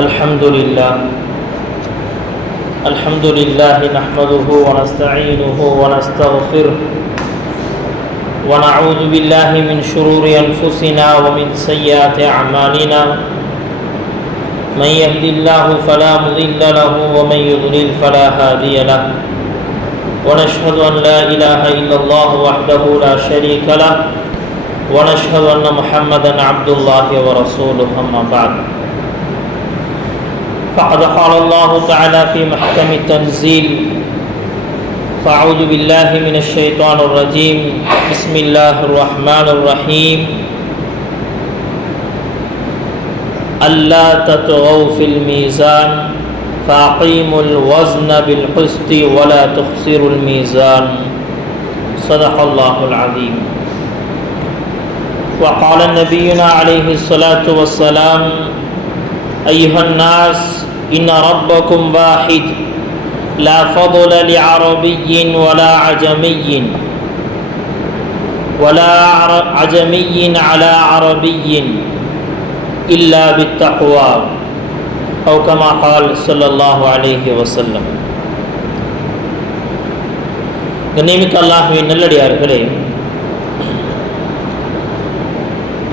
الحمد لله نحمده ونستعينه ونستغفره ونعوذ بالله من شرور أنفسنا ومن سيئات أعمالنا من يهد الله فلا مضل له ومن يضلل فلا هادي له ونشهد أن لا إله إلا الله وحده لا شريك له ونشهد أن محمدا عبد الله ورسوله أما بعد فقد قال الله تعالى في محكم التنزيل فأعوذ بالله من الشيطان الرجيم بسم الله الرحمن الرحيم ألا تطغوا في الميزان فأقيموا الوزن بالقسط ولا تخسروا الميزان صدق الله العظيم. وقال نبينا عليه الصلاة والسلام أيها الناس إن ربكم واحد لا فضل لعربي ولا عجمي على عربي إلا بالتقوى أو كما قال صلى الله عليه وسلم. கண்ணியமிக்க அல்லாஹ்வின் நல்லடியார்களே,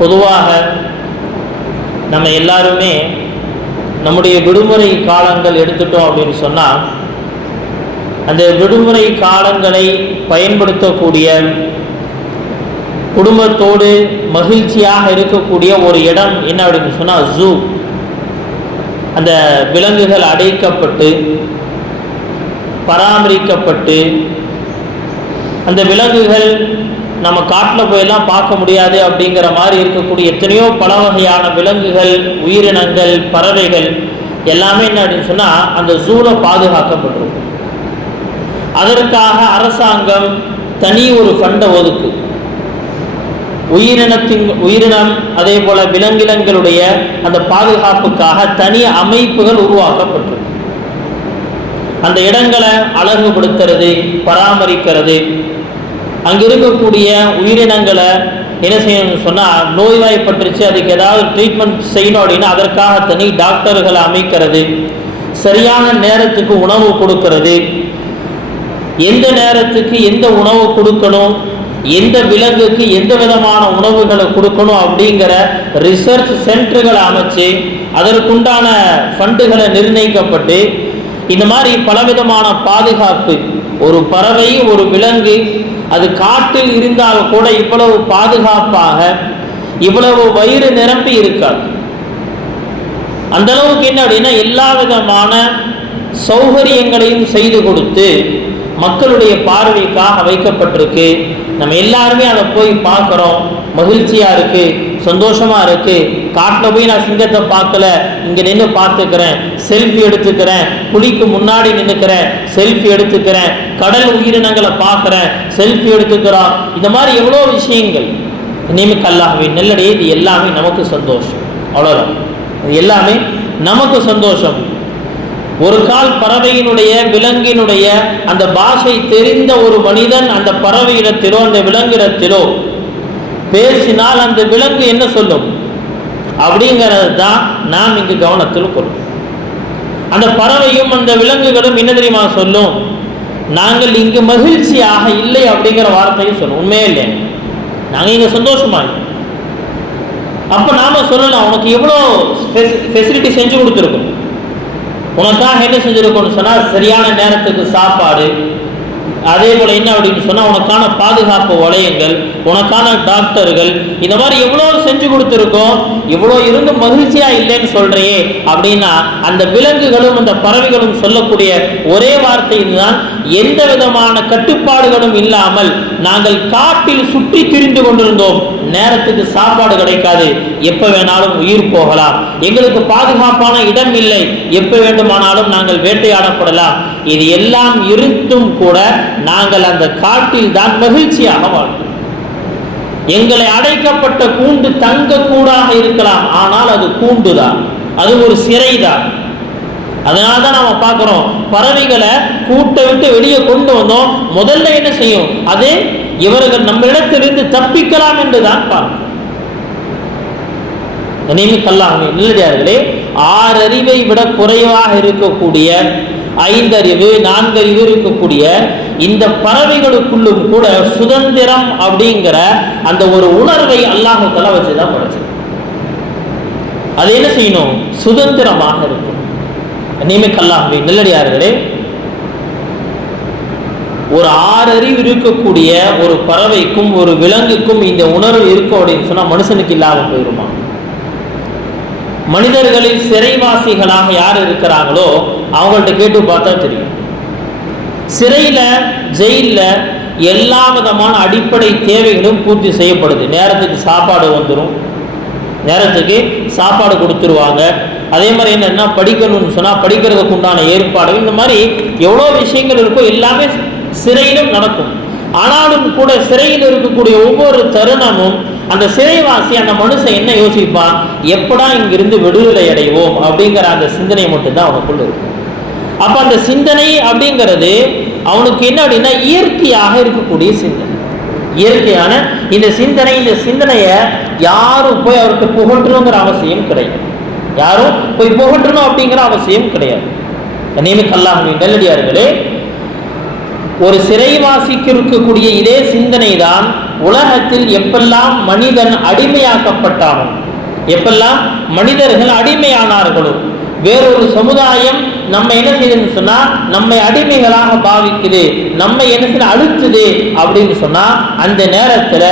பொதுவாக நம்ம எல்லாருமே நம்முடைய விடுமுறை காலங்கள் எடுத்துட்டோம் அப்படின்னு சொன்னால், அந்த விடுமுறை காலங்களை பயன்படுத்தக்கூடிய குடும்பத்தோடு மகிழ்ச்சியாக இருக்கக்கூடிய ஒரு இடம் என்ன அப்படின்னு சொன்னால் ஜூ. அந்த விலங்குகள் அடைக்கப்பட்டு பராமரிக்கப்பட்டு, அந்த விலங்குகள் நம்ம காட்டில் போயெல்லாம் பார்க்க முடியாது அப்படிங்கிற மாதிரி இருக்கக்கூடிய எத்தனையோ பல வகையான விலங்குகள், உயிரினங்கள், பறவைகள் எல்லாமே என்ன அப்படின்னு சொன்னால் அந்த ஜூவில் பாதுகாக்கப்பட்டிருக்கும். அதற்காக அரசாங்கம் தனி ஒரு ஃபண்டை ஒதுக்கு. உயிரினம் அதே போல விலங்கினங்களுடைய அந்த பாதுகாப்புக்காக தனி அமைப்புகள் உருவாக்கப்பட்டிருக்கு. அந்த இடங்களை அழகுபடுத்துறது, பராமரிக்கிறது, அங்கே இருக்கக்கூடிய உயிரினங்களை என்ன செய்யணும்னு சொன்னால், நோய்வாய்ப்பட்டுருச்சு அதுக்கு ஏதாவது ட்ரீட்மெண்ட் செய்யணும் அப்படின்னா அதற்காக தனி டாக்டர்களை அமைக்கிறது, சரியான நேரத்துக்கு உணவு கொடுக்கறது, எந்த நேரத்துக்கு எந்த உணவு கொடுக்கணும், எந்த விலங்குக்கு எந்த விதமான உணவுகளை கொடுக்கணும் அப்படிங்கிற ரிசர்ச் சென்டர்களை அமைச்சு அதற்குண்டான ஃபண்டுகளை நிர்ணயிக்கப்பட்டு, இந்த மாதிரி பலவிதமான பாதுகாப்பு. ஒரு பறவை, ஒரு விலங்கு அது காட்டில் இருந்தால் கூட இவ்வளவு பாதுகாப்பாக, இவ்வளவு வயிறு நிரம்பி இருக்காது. அந்த அளவுக்கு என்ன அப்படின்னா எல்லா விதமான சௌகரியங்களையும் செய்து கொடுத்து மக்களுடைய பார்வைக்காக வைக்கப்பட்டிருக்கு. நம்ம எல்லாருமே அதை போய் பார்க்குறோம், மகிழ்ச்சியாக இருக்குது, சந்தோஷமாக இருக்குது. காட்டில் போய் நான் சிங்கத்தை பார்க்கல, இங்கே நின்று பார்த்துக்கிறேன், செல்ஃபி எடுத்துக்கிறேன், புலிக்கு முன்னாடி நின்றுக்கிறேன், செல்ஃபி எடுத்துக்கிறேன், கடல் உயிரினங்களை பார்க்குறேன், செல்ஃபி எடுத்துக்கிறோம். இந்த மாதிரி எவ்வளோ விஷயங்கள். நியமிக்க அல்லாஹ்வின் நல்லடியே, இது எல்லாமே நமக்கு சந்தோஷம். அவ்வளோதான், இது எல்லாமே நமக்கு சந்தோஷம். ஒரு கால் பறவையினுடைய, விலங்கினுடைய அந்த பாஷை தெரிந்த ஒரு மனிதன் அந்த பறவையிடத்திலோ அந்த விலங்கிடத்திலோ பேசினால் அந்த விலங்கு என்ன சொல்லும் அப்படிங்கிறது தான் நாம் இங்கு கவனத்தில் கொள்ளும். அந்த பறவையும் அந்த விலங்குகளும் என்ன தெரியுமா சொல்லும்? நாங்கள் இங்கு மகிழ்ச்சியாக இல்லை அப்படிங்கிற வார்த்தையும் சொல்லும். உண்மையே இல்லை, நாங்கள் இங்கே சந்தோஷமா இல்லை. அப்போ நாம சொல்லலாம், உனக்கு எவ்வளோ ஃபெசிலிட்டி செஞ்சு கொடுத்துருக்கோம், உனக்காக என்ன செஞ்சிருக்கோம்னு சொன்னால் சரியான நேரத்துக்கு சாப்பாடு, அதே போல் என்ன அப்படின்னு சொன்னால் உனக்கான பாதுகாப்பு வளையங்கள், உனக்கான டாக்டர்கள், இந்த மாதிரி எவ்வளோ செஞ்சு கொடுத்துருக்கோம். இவ்வளோ இருந்து மகிழ்ச்சியாக இல்லைன்னு சொல்கிறையே அப்படின்னா அந்த விலங்குகளும் அந்த பறவைகளும் சொல்லக்கூடிய ஒரே வார்த்தை இதுதான், எந்த விதமான கட்டுப்பாடுகளும் இல்லாமல் நாங்கள் காட்டில் சுற்றி திரிந்து கொண்டிருந்தோம். நேரத்துக்கு சாப்பாடு கிடைக்காது, எப்போ வேணாலும் உயிர் போகலாம், எங்களுக்கு பாதுகாப்பான இடம் இல்லை, எப்போ வேண்டுமானாலும் நாங்கள் வேட்டையாடப்படலாம். இது எல்லாம் இருந்தும் கூட நாங்கள் அந்த காட்டில் தான் மகிழ்ச்சியாக வாழ்ந்தோம். எங்களை அடைக்கப்பட்ட கூண்டு தங்க கூடாக இருக்கலாம், ஆனால் அது கூண்டுதான், அது ஒரு சிறைதான். அதனால்தான் நாம பார்க்கிறோம், பறவைகளை கூட்டை விட்டு வெளியே கொண்டு வந்தோம், முதல்ல என்ன செய்யும், அது இவர்கள் நம்மிடத்திலிருந்து தப்பிக்கலாம் என்றுதான் பார்க்கிறோம். நியமிக்கல்லாமே நல்லடியார்களே, 6 அறிவை விட குறைவாக இருக்கக்கூடிய 5 அறிவு 4 அறிவு இருக்கக்கூடிய இந்த பறவைகளுக்குள்ளும் கூட சுதந்திரம் அப்படிங்கிற அந்த ஒரு உணர்வை அல்லாஹ் தஆலா வச்சுதான் படைச்சது. அது என்ன செய்யணும்? சுதந்திரமாக இருக்கும். நியமிக்கல்லாமே நல்லடியார்களே, ஒரு 6 அறிவு இருக்கக்கூடிய ஒரு பறவைக்கும் ஒரு விலங்குக்கும் இந்த உணர்வு இருக்கும் அப்படின்னு சொன்னா மனுஷனுக்கு இல்லாம போயிருமா? மனிதர்களில் சிறைவாசிகளாக யார் இருக்கிறாங்களோ அவங்கள்ட்ட கேட்டு பார்த்தா தெரியும். சிறையில ஜெயில எல்லா விதமான அடிப்படை தேவைகளும் பூர்த்தி செய்யப்படுது. நேரத்துக்கு சாப்பாடு வந்துடும், நேரத்துக்கு சாப்பாடு கொடுத்துருவாங்க. அதே மாதிரி என்னன்னா படிக்கணும்னு சொன்னா படிக்கிறதுக்கு உண்டான ஏற்பாடு, இந்த மாதிரி எவ்வளோ விஷயங்கள் இருக்கோ எல்லாமே சிறையிலும் நடக்கும். ஆனாலும் கூட சிறையில் இருக்கக்கூடிய ஒவ்வொரு தருணமும் அந்த சிறைவாசி அந்த மனுஷன் என்ன யோசிப்பான்? எப்படா இங்கிருந்து விடுதலை அடைவோம் அப்படிங்கிற அந்த சிந்தனை மட்டும்தான் அவனுக்குள்ள இருக்கும். அப்ப அந்த சிந்தனை அப்படிங்கிறது அவனுக்கு என்ன அப்படின்னா இயற்கையாக இருக்கக்கூடிய சிந்தனை, இயற்கையான இந்த சிந்தனையை யாரும் போய் அவருக்கு புகட்டணுங்கிற அவசியம் கிடையாது. யாரும் போய் புகட்டணும் அப்படிங்கிற அவசியம் கிடையாது. நியமிக்கல்லாஹ்வின் நல்லடியார்களே, ஒரு சிறைவாசிக்கு இருக்கக்கூடிய இதே சிந்தனை தான் உலகத்தில் எப்பெல்லாம் மனிதன் அடிமையாக்கப்பட்டானோ, எப்பெல்லாம் மனிதர்கள் அடிமையானார்களோ, வேறொரு சமுதாயம் நம்ம என்ன செய்யுதுன்னு சொன்னா நம்மை அடிமைகளாக பாவிக்குது, நம்ம என்ன செய்ய அழுத்துது அப்படின்னு சொன்னா அந்த நேரத்துல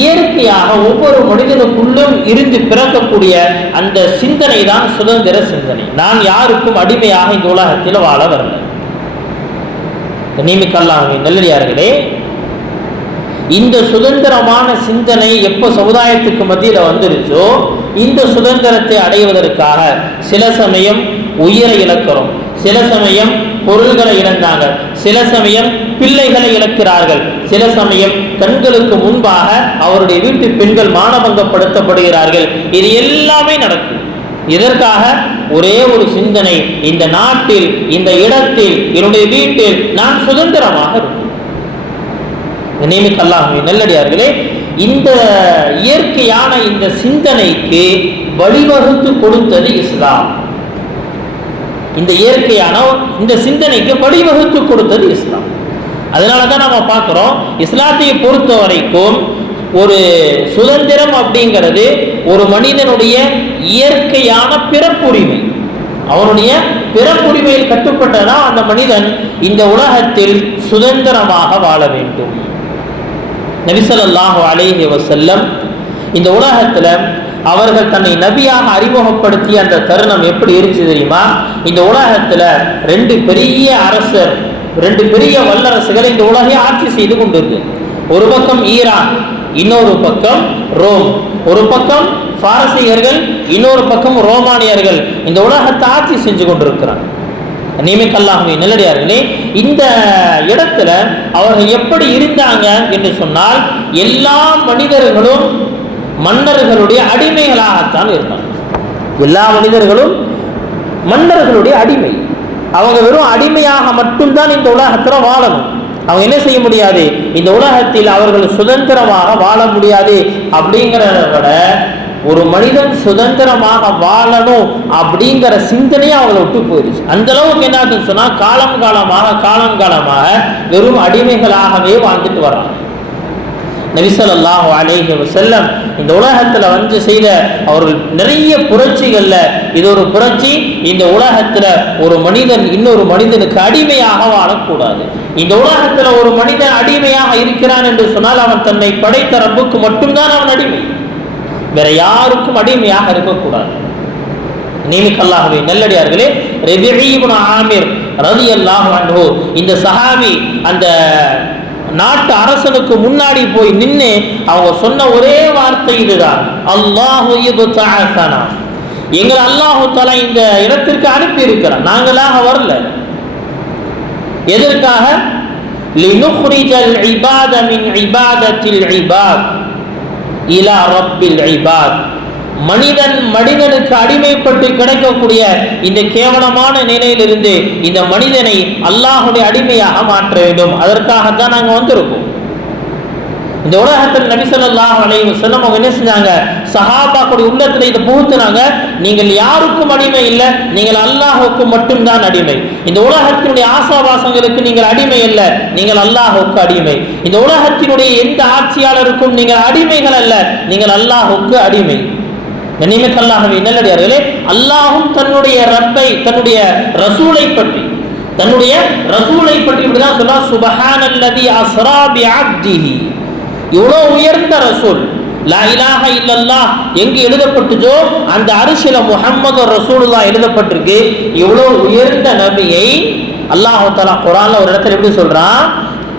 இயற்கையாக ஒவ்வொரு மனிதனுக்குள்ளும் இருந்து பிறக்கக்கூடிய அந்த சிந்தனை தான் சுதந்திர சிந்தனை. நான் யாருக்கும் அடிமையாக இந்த உலகத்தில் வாழ வரல. நியமிக்கல்லாஹ்வின் நல்லடியார்களே, இந்த சுதந்திரமான சிந்தனை எப்போ சமுதாயத்துக்கு மத்தியில் வந்துருச்சோ இந்த சுதந்திரத்தை அடைவதற்காக சில சமயம் உயிரை இழக்கிறோம், சில சமயம் பொருள்களை இழந்தாங்க, சில சமயம் பிள்ளைகளை இழக்கிறார்கள், சில சமயம் கண்களுக்கு முன்பாக அவருடைய வீட்டு பெண்கள் மானபங்கப்படுத்தப்படுகிறார்கள். இது எல்லாமே நடக்கும். இதற்காக ஒரே ஒரு சிந்தனை, இந்த நாட்டில் இந்த இடத்தில் என்னுடைய வீட்டில் நான் சுதந்திரமாக இருக்கும். நியமிக்கல்லாஹ்வின் நல்லடியார்களே, இந்த இயற்கையான இந்த சிந்தனைக்கு வழிவகுத்து கொடுத்தது இஸ்லாம். இந்த இயற்கையான இந்த சிந்தனைக்கு வழிவகுத்து கொடுத்தது இஸ்லாம். அதனால தான் நம்ம பார்க்கிறோம், இஸ்லாத்தை பொறுத்த வரைக்கும் ஒரு சுதந்திரம் அப்படிங்கிறது ஒரு மனிதனுடைய இயற்கையான பிறப்புரிமை. அவனுடைய பிறப்புரிமையில் கட்டுப்பட்டதான் அந்த மனிதன் இந்த உலகத்தில் சுதந்திரமாக வாழ வேண்டும். நபி ஸல்லல்லாஹு அலைஹி வஸல்லம் இந்த உலகத்துல அவர்கள் தன்னை நபியாக அறிமுகப்படுத்திய அந்த தருணம் எப்படி இருந்துச்சு தெரியுமா? இந்த உலகத்துல 2 பெரிய அரசர், 2 பெரிய வல்லரசுகள் இந்த உலகை ஆட்சி செய்து கொண்டிருக்கு. ஒரு பக்கம் ஈரான், இன்னொரு பக்கம் ரோம். ஒரு பக்கம் பாரசீகர்கள், இன்னொரு பக்கம் ரோமானியர்கள் இந்த உலகத்தை ஆட்சி செஞ்சு கொண்டிருக்கிறாங்க. நியமிக்கல்லாஹ்வின் நல்லடியார்களே, இந்த இடத்துல அவர்கள் எப்படி இருந்தாங்க என்று சொன்னால் எல்லா மனிதர்களும் மன்னர்களுடைய அடிமைகளாகத்தான் இருந்தாங்க. எல்லா மனிதர்களும் மன்னர்களுடைய அடிமை. அவங்க வெறும் அடிமையாக மட்டும்தான் இந்த உலகத்தில் வாழணும். அவங்க என்ன செய்ய முடியாது? இந்த உலகத்தில் அவர்கள் சுதந்திரமாக வாழ முடியாது. அப்படிங்கிறத விட ஒரு மனிதன் சுதந்திரமாக வாழணும் அப்படிங்கிற சிந்தனையை அவங்களை விட்டு போயிடுச்சு. அந்த அளவுக்கு என்ன சொன்னா காலம் காலமாக வெறும் அடிமைகளாகவே வாழ்ந்துட்டு வர்றாங்க. நபி ஸல்லல்லாஹு அலைஹி வஸல்லம் இந்த உலகத்துல வந்து செய்த அவர்கள் நிறைய புரட்சிகள்ல இது ஒரு புரட்சி. இந்த உலகத்துல ஒரு மனிதன் இன்னொரு மனிதனுக்கு அடிமையாக வாழக்கூடாது. இந்த உலகத்துல ஒரு மனிதன் அடிமையாக இருக்கிறான் என்று சொன்னால் அவன் தன்னை படைத்த ரப்புக்கு மட்டும்தான் அவன் அடிமை, வேற யாருக்கும் அடிமையாக இருக்கக்கூடாது. நியமிக்கல்லாஹ்வின் நல்லடியார்களே, ரபிஈ இப்னு ஆமிர் ரலியல்லாஹு அன்ஹு இந்த சஹாபி அந்த நாட்டு அரசனுக்கு முன்னாடி போய் நின்று அவங்க சொன்ன ஒரே வார்த்தை இதுதான், அல்லாஹு இப்தஅஸனா, எங்களை அல்லாஹு தஆலா இந்த இடத்திற்கு அனுப்பி இருக்கிறான், நாங்களாக வரல. எதற்காக? லினுக்ரிஜல் இபாத மின் இபாதத்தில் இபாத் இலா ரப்பில் இபாத். மனிதனுக்கு அடிமைப்பட்டு கிடைக்கக்கூடிய இந்த கேவலமான நிலையிலிருந்து இந்த மனிதனை அல்லாஹுடைய அடிமையாக மாற்ற வேண்டும். அதற்காகத்தான் நாங்கள் வந்திருக்கோம். இந்த உலகத்தில் நபி ஸல்லல்லாஹு அலைஹி வஸல்லம் அவங்க என்ன செஞ்சாங்க, சஹாபாக்களுடைய உள்ளத்துல இதை புகுத்துனாங்க. நீங்கள் யாருக்கும் அடிமை இல்லை, நீங்கள் அல்லாஹ்வுக்கு மட்டும்தான் அடிமை. இந்த உலகத்தினுடைய ஆசாபாசங்களுக்கு நீங்கள் அடிமை அல்ல, நீங்கள் அல்லாஹ்வுக்கு அடிமை. இந்த உலகத்தினுடைய எந்த ஆட்சியாளருக்கும் நீங்கள் அடிமைகள் அல்ல, நீங்கள் அல்லாஹ்வுக்கு அடிமை. கண்ணியமிக்கல்லாகவே நல்லடியார்களே, அல்லாஹும் தன்னுடைய ரப்பை, தன்னுடைய ரசூலை பற்றி இப்படிதான் சொல்றா, சுப்ஹானல்லதி அஸ்ரா பிஅப்திஹி. இவ்வளவு உயர்ந்த ரசூல், லா இலாஹ இல்லல்லாஹ் எங்கு எழுதப்பட்டுச்சோ அந்த அரிசில முஹம்மது ரசூலுல்லாஹ் எழுதப்பட்டிருக்கு. இவ்வளவு உயர்ந்த நபியை அல்லாஹ் தஆலா குர்ஆன்ல ஒரு இடத்துல எப்படி சொல்றான்,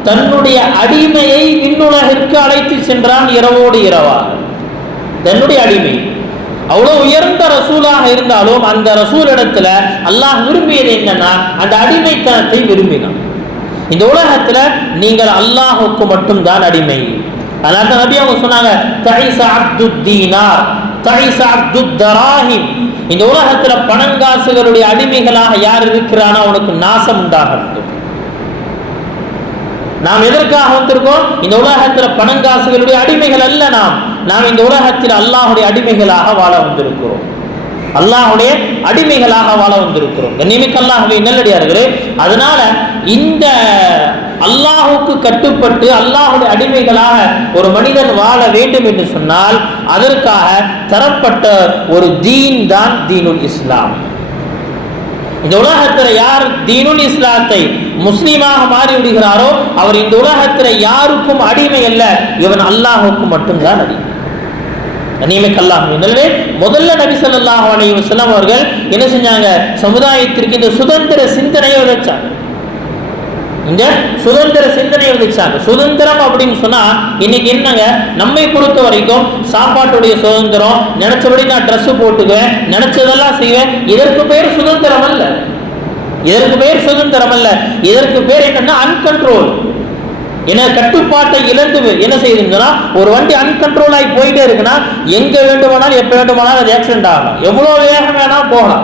தன்னுடைய அடிமையை விண்ணுலகிற்கு அழைத்து சென்றான் இரவோடு இரவா. தன்னுடைய அடிமை அவ்வளவு உயர்ந்த ரசூலாக இருந்தாலும் அந்த ரசூல் இடத்துல அல்லாஹ் விரும்பியது என்னன்னா, அந்த அடிமைத்தனத்தை விரும்பினான். இந்த உலகத்துல நீங்கள் அல்லாஹுக்கு மட்டும்தான் அடிமை. அதனால நபி அவங்க சொன்னாங்க, தைஸ அப்துத் தீனார் தைஸ அப்துத் தராஹிம். இந்த உலகத்துல பணங்காசுகளுடைய அடிமைகளாக யார் இருக்கிறானோ அவனுக்கு நாசம் உண்டாகட்டும். நாம் எதற்காக வந்திருக்கோம்? இந்த உலகத்துல பணங்காசுகளுடைய அடிமைகள் அல்ல. நாம் இந்த உலகத்தில் அல்லாஹுடைய அடிமைகளாக வாழ வந்திருக்கிறோம். அல்லாஹுடைய அடிமைகளாக வாழ வந்திருக்கிறோம். கண்ணியமிக்கல்லாகவே நல்லடியார்களே, அதனால இந்த அல்லாஹுக்கு கட்டுப்பட்டு அல்லாஹுடைய அடிமைகளாக ஒரு மனிதன் வாழ வேண்டும் என்று சொன்னால் அதற்காக தரப்பட்ட ஒரு தீன் தான் தீனுல் இஸ்லாம். இந்த உலகத்தில் யார் தீனுல் இஸ்லாத்தை முஸ்லீமாக மாறி விடுகிறாரோ அவர் இந்த உலகத்தில் யாருக்கும் அடிமை அல்ல, இவன் அல்லாஹுக்கு மட்டும்தான் அடிமை. எனவே முதல்ல நபி ஸல்லல்லாஹு அலைஹி வஸல்லம் அவர்கள் என்ன செஞ்சாங்க, சமுதாயத்திற்கு இந்த சுதந்திர சிந்தனையை விதைச்சாங்க. இந்த சுதந்திர சிந்தனையை விதைச்சாங்க. சுதந்திரம் அப்படின்னு சொன்னா இன்னைக்கு என்னங்க, நம்மை பொறுத்த வரைக்கும் சாப்பாட்டுடைய சுதந்திரம், நினைச்சபடி நான் ட்ரெஸ் போட்டுக்குவேன், நினைச்சதெல்லாம் செய்வேன், இதற்கு பேர் சுதந்திரம் அல்ல. இதற்கு பேர் சுதந்திரம் அல்ல. இதற்கு பேர் என்னன்னா அன்கண்ட்ரோல். ஏன்னா கட்டுப்பாட்டை இழந்து என்ன செய்யுதுன்னா, ஒரு வண்டி அன்கண்ட்ரோல் ஆகி போயிட்டே இருக்குன்னா எங்க வேண்டுமானாலும் எப்ப வேண்டுமானாலும் அது ஆக்சிடென்ட் ஆகலாம், எவ்வளவு வேகம் வேணா போகலாம்.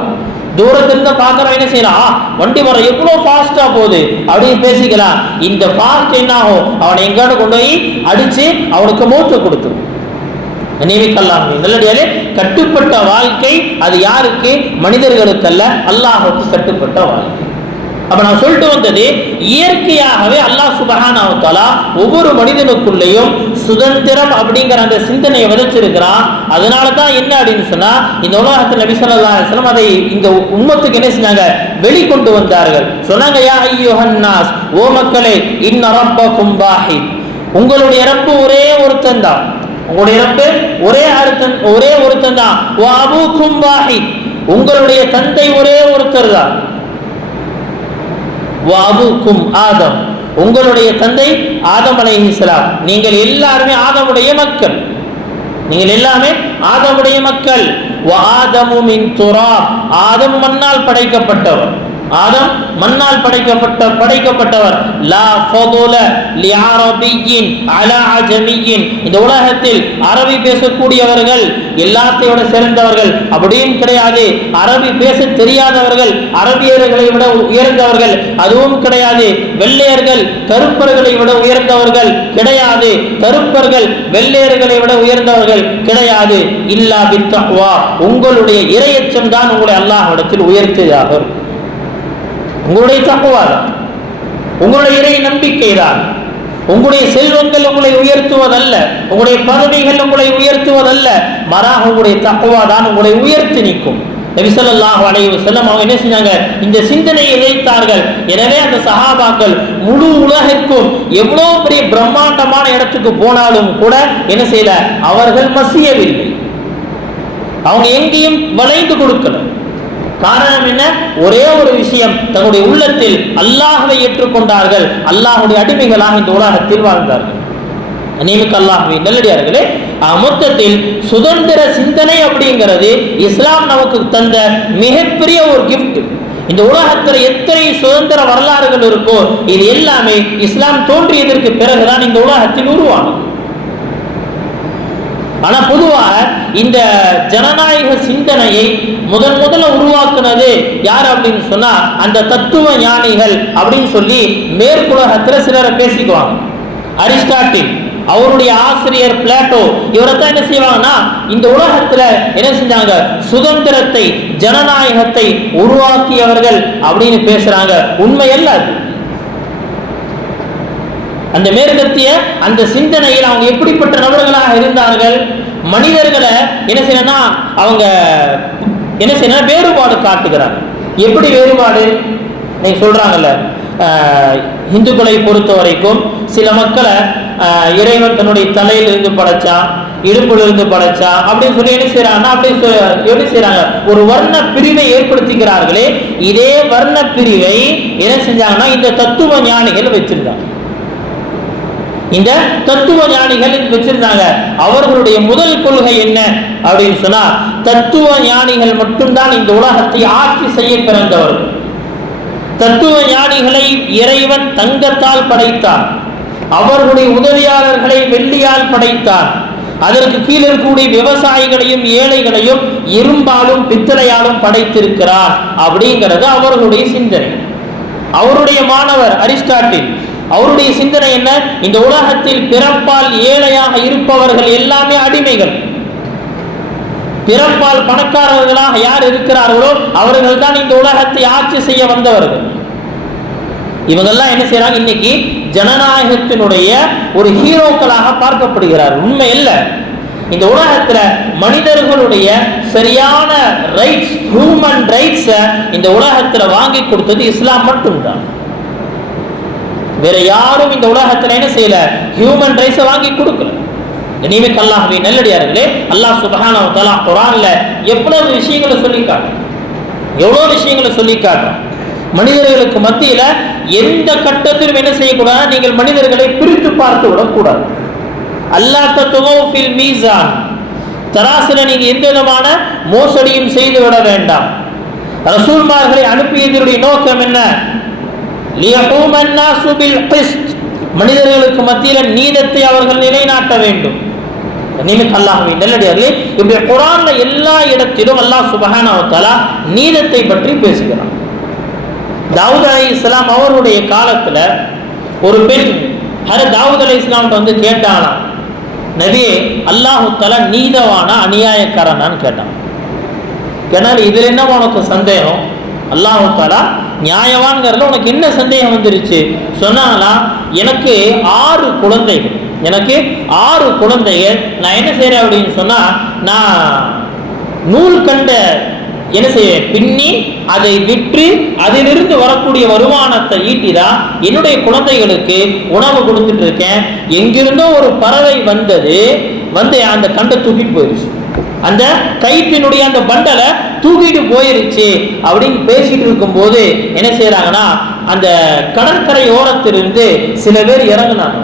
தூரத்திலிருந்து பார்க்கறோம், என்ன செய்யலாம், வண்டி வர எவ்வளவு ஃபாஸ்டா போகுது அப்படின்னு பேசிக்கலாம். இந்த ஃபாஸ்ட் என்ன ஆகும், அவனை எங்காடு கொண்டு போய் அடிச்சு அவனுக்கு மூச்சு கொடுத்துரும். நல்லடியாலே கட்டுப்பட்ட வாழ்க்கை அது யாருக்கு? மனிதர்களுக்கு அல்ல, அல்லாஹ்வுக்கு கட்டுப்பட்ட வாழ்க்கை. அப்ப நான் சொல்லிட்டு வந்தது, இயற்கையாகவே அல்லாஹ் சுப்ஹானஹு வ தஆலா ஒவ்வொரு மனிதனுக்குள்ளேயும் சுதந்திரம் அப்படிங்கிற அந்த சிந்தனையை விதைச்சிருக்கிறான். அதனால தான் என்ன அப்படின்னு சொன்னா, இந்த உலகத்தில் நபி ஸல்லல்லாஹு அலைஹி வஸல்லம் அதை இந்த உம்மத்துக்கு என்ன செஞ்சாங்க, வெளிக்கொண்டு வந்தார்கள். சொன்னாங்க, யா அய்யுஹன் நாஸ், ஓ மக்களே, இன்ன ரப்பக்கும் வாஹித், உங்களுடைய ரப்பு ஒரே ஒருத்தன் தான். உங்களுடைய ரப்பு ஒரே ஒருத்தன் தான். வ அபூக்கும் வாஹித், உங்களுடைய தந்தை ஒரே ஒருத்தர் தான். வாபுக்கும் ஆதம், உங்களுடைய தந்தை ஆதம் அலைஹிஸ்ஸலாம். நீங்கள் எல்லாருமே ஆதமுடைய மக்கள். நீங்கள் எல்லாமே ஆதமுடைய மக்கள். வஆதமு மின் துராப், ஆதம் மண்ணால் படைக்கப்பட்டவர். ஆதம் மண்ணால் படைக்கப்பட்டவர். லா ஃபதுல லிஅரபியின் அலா அஜமியின், இந்த உலகத்தில் அரபி பேசக்கூடியவர்கள் எல்லாத்தையோட சிறந்தவர்கள் அப்படின்னு கிடையாது. அரபி பேச தெரியாதவர்கள் அரபியர்களை விட உயர்ந்தவர்கள் அதுவும் கிடையாது. வெள்ளையர்கள் கருப்பர்களை விட உயர்ந்தவர்கள் கிடையாது. கருப்பர்கள் வெள்ளையர்களை விட உயர்ந்தவர்கள் கிடையாது. இல்லா பித்தக்வா, உங்களுடைய இறையச்சம் தான் உங்களை அல்லாஹ்விடத்தில் உயர்த்தியதாக இருக்கும். உங்களுடைய தக்வா தான், உங்களுடைய இறை நம்பிக்கை தான். உங்களுடைய செல்வங்கள் உங்களை உயர்த்துவதல்ல, உங்களுடைய பதவிகள் உங்களை உயர்த்துவதல்ல, மாறாக உங்களுடைய தக்வா தான் உங்களை உயர்த்தி நிற்கும். நபி ஸல்லல்லாஹு அலைஹி வஸல்லம் அவங்க என்ன செஞ்சாங்க, இந்த சிந்தனையை வைத்தார்கள். எனவே அந்த சஹாபாக்கள் முழு உலகிற்கும் எவ்வளவு பெரிய பிரம்மாண்டமான இடத்துக்கு போனாலும் கூட என்ன செய்யல, அவர்கள் மசியவில்லை. அவங்க எங்கேயும் வளைந்து கொடுக்கல. காரணம் என்ன? ஒரே ஒரு விஷயம், தன்னுடைய உள்ளத்தில் அல்லாஹ்வை ஏற்றுக்கொண்டார்கள். அல்லாஹ்வுடைய அடிமைகளாக இந்த உலகத்தில் வாழ்ந்தார்கள். அநேமிக்க அல்லாஹ்வை நல்லடியார்களே, மொத்தத்தில் சுதந்திர சிந்தனை அப்படிங்கிறது இஸ்லாம் நமக்கு தந்த மிகப்பெரிய ஒரு கிஃப்ட். இந்த உலகத்தில் எத்தனை சுதந்திர வரலாறுகள் இருக்கோ இது எல்லாமே இஸ்லாம் தோன்றியதற்கு பிறகுதான் இந்த உலகத்தில் உருவானது. ஆனா பொதுவாக இந்த ஜனநாயக சிந்தனையை முதல்ல உருவாக்குனது யார் அப்படின்னு சொன்னா அந்த தத்துவ ஞானிகள் அப்படின்னு சொல்லி மேற்குலகத்துல சிலரை பேசிக்குவாங்க. அரிஸ்டாட்டில் அவருடைய ஆசிரியர் பிளாட்டோ, இவரைத்தான் என்ன செய்வாங்கன்னா இந்த உலகத்துல என்ன செஞ்சாங்க, சுதந்திரத்தை ஜனநாயகத்தை உருவாக்கியவர்கள் அப்படின்னு பேசுறாங்க. உண்மையல்ல அது. அந்த மேற்கத்திய அந்த சிந்தனையில் அவங்க எப்படிப்பட்ட நபர்களாக இருந்தார்கள்? மனிதர்களை என்ன செய்யணும்னா அவங்க என்ன செய்யணும், வேறுபாடு காட்டுகிறாங்க. எப்படி வேறுபாடு? நீங்க சொல்றாங்கல்ல, இந்துக்களை பொறுத்த வரைக்கும் சில மக்களை இறைவன் தன்னுடைய தலையிலிருந்து படைச்சான், இடுப்பிலிருந்து படைச்சான் அப்படின்னு சொல்லி என்ன செய்யறாங்கன்னா அப்படி எப்படி செய்யறாங்க, ஒரு வர்ண பிரிவை ஏற்படுத்திக்கிறார்களே. இதே வர்ண பிரிவை என்ன செஞ்சாங்கன்னா இந்த தத்துவ ஞானிகள் வச்சிருந்தாங்க. இந்த தத்துவ ஞானிகள் வச்சிருந்தாங்க. அவர்களுடைய முதல் கொள்கை என்ன அப்படின்னு சொன்னா, தத்துவ ஞானிகள் மட்டும்தான் இந்த உலகத்தை ஆட்சி செய்ய பிறந்தவர்கள். தத்துவ ஞானிகளை இறைவன் தங்கத்தால் படைத்தார், அவர்களுடைய உதவியாளர்களை வெள்ளியால் படைத்தார், அதற்கு கீழே இருக்கக்கூடிய விவசாயிகளையும் ஏழைகளையும் இரும்பாலும் பித்தளையாலும் படைத்திருக்கிறார் அப்படிங்கிறது அவர்களுடைய சிந்தனை. அவருடைய மாணவர் அரிஸ்டாட்டில், அவருடைய சிந்தனை என்ன, இந்த உலகத்தில் பிறப்பால் ஏழையாக இருப்பவர்கள் எல்லாமே அடிமைகள், பிறப்பால் பணக்காரர்களாக யார் இருக்கிறார்களோ அவர்கள் தான் இந்த உலகத்தை ஆட்சி செய்ய வந்தவர்கள். இவங்கெல்லாம் என்ன செய்யறாங்க, இன்னைக்கு ஜனநாயகத்தினுடைய ஒரு ஹீரோக்களாக பார்க்கப்படுகிறார். உண்மை இல்ல. இந்த உலகத்துல மனிதர்களுடைய சரியான ரைட்ஸ், ஹியூமன் ரைட்ஸ் இந்த உலகத்துல வாங்கி கொடுத்தது இஸ்லாம் மட்டும்தான். வேற யாரும் இந்த உலகத்துல என்ன செய்யல, ஹியூமன் ரைட்ஸை வாங்கி கொடுக்கல. கண்ணியமிக்க அல்லாஹ்வின் நல்லடியார்களே, அல்லாஹ் சுப்ஹானஹு வ தஆலா குர்ஆன்ல எவ்வளவு விஷயங்களை சொல்லி காட்டுறான், எவ்வளவு விஷயங்களை சொல்லி காட்டுறான். மனிதர்களுக்கு மத்தியில எந்த கட்டத்திலும் என்ன செய்யக்கூடாது, நீங்கள் மனிதர்களை பிரித்து பார்த்து விடக்கூடாது. அல்லாஹ் ததுகவு ஃபில் மீசான், தராசில நீங்க எந்த விதமான மோசடியும் செய்து விட வேண்டாம். ரசூல்மார்களை அனுப்பியதனுடைய நோக்கம் என்ன, லியஹூமன் நாஸு பில் கிஸ்த், மனிதர்களுக்கு மத்தியில நீதத்தை அவர்கள் நிலைநாட்ட வேண்டும். கண்ணியமிக்க அல்லாஹ்வின் நல்லடியார்களே, இப்படி குர்ஆன்ல எல்லா இடத்திலும் அல்லாஹ் சுப்ஹானஹு வ தஆலா நீதத்தை பற்றி பேசுகிறான். தாவூத் அலைஹிஸ்ஸலாம் அவருடைய காலத்துல ஒரு பெண் தாவூத் அலைஹிஸ்ஸலாம் வந்து கேட்டானா, நபியே அல்லாஹ் தஆலா நீதவானா அநியாயக்காரனான்னு கேட்டான். கேட்டால் இதுல என்ன உனக்கு சந்தேகம், அல்லாஹ் தஆலா நியாயவான்கிறதுல உனக்கு என்ன சந்தேகம் வந்துருச்சு சொன்னாங்களா, எனக்கு 6 குழந்தைகள், எனக்கு 6 குழந்தைகள், நான் என்ன செய்யறேன் அப்படின்னு சொன்னா, நான் நூல் கண்ட என்ன செய்ய பின்னி அதை விற்று அதிலிருந்து வரக்கூடிய வருமானத்தை ஈட்டிதான் என்னுடைய குழந்தைகளுக்கு உணவு கொடுத்துட்டு இருக்கேன். எங்கிருந்தோ ஒரு பறவை வந்தது, வந்து அந்த கண்டை தூக்கிட்டு போயிருச்சு, அந்த கைப்பினுடைய அந்த பண்டலை தூக்கிட்டு போயிருச்சு அப்படின்னு பேசிட்டு இருக்கும் போது என்ன செய்யறாங்கன்னா, அந்த கடற்கரை ஓரத்திலிருந்து சில பேர் இறங்குனாங்க.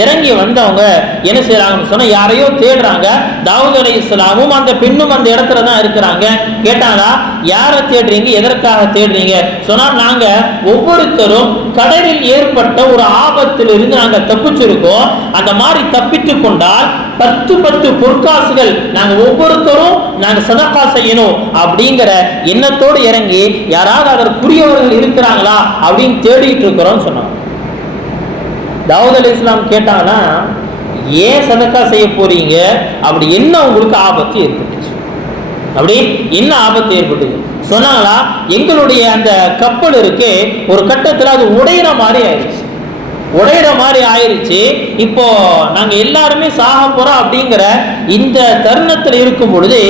இறங்கி வந்தவங்க என்ன செய்யறாங்கன்னு சொன்னா, யாரையோ தேடுறாங்க. தாவூத் அலைஹிஸ்ஸலாமும் அந்த பெண்ணும் அந்த இடத்துல தான் இருக்கிறாங்க. கேட்டாங்களா, யாரை தேடுறீங்க, எதற்காக தேடுறீங்க சொன்னா, நாங்க ஒவ்வொருத்தரும் கடலில் ஏற்பட்ட ஒரு ஆபத்திலிருந்து நாங்க தப்பிச்சிருக்கோம், அந்த மாதிரி தப்பித்து கொண்டால் 10 பொற்காசுகள் நாங்க ஒவ்வொருத்தரும் நாங்க சதகா செய்யணும் அப்படிங்கிற எண்ணத்தோடு இறங்கி யாராவது அதற்குரியவர்கள் இருக்கிறாங்களா அப்படின்னு தேடிட்டு இருக்கிறோம் சொன்னாங்க. தாவூத் அலைஹிஸ்ஸலாம் கேட்டாங்கன்னா, ஏன் சதக்கா செய்ய போறீங்க, அப்படி என்ன உங்களுக்கு ஆபத்து ஏற்பட்டுச்சு, அப்படி என்ன ஆபத்து ஏற்பட்டுச்சு சொன்னாங்களா, எங்களுடைய அந்த கப்பல் இருக்கு ஒரு கட்டத்தில் அது உடையிற மாதிரி ஆயிடுச்சு, இப்போ நாங்க எல்லாருமே சாக போறோம் அப்படிங்கிற இந்த தருணத்தில் இருக்கும் பொழுது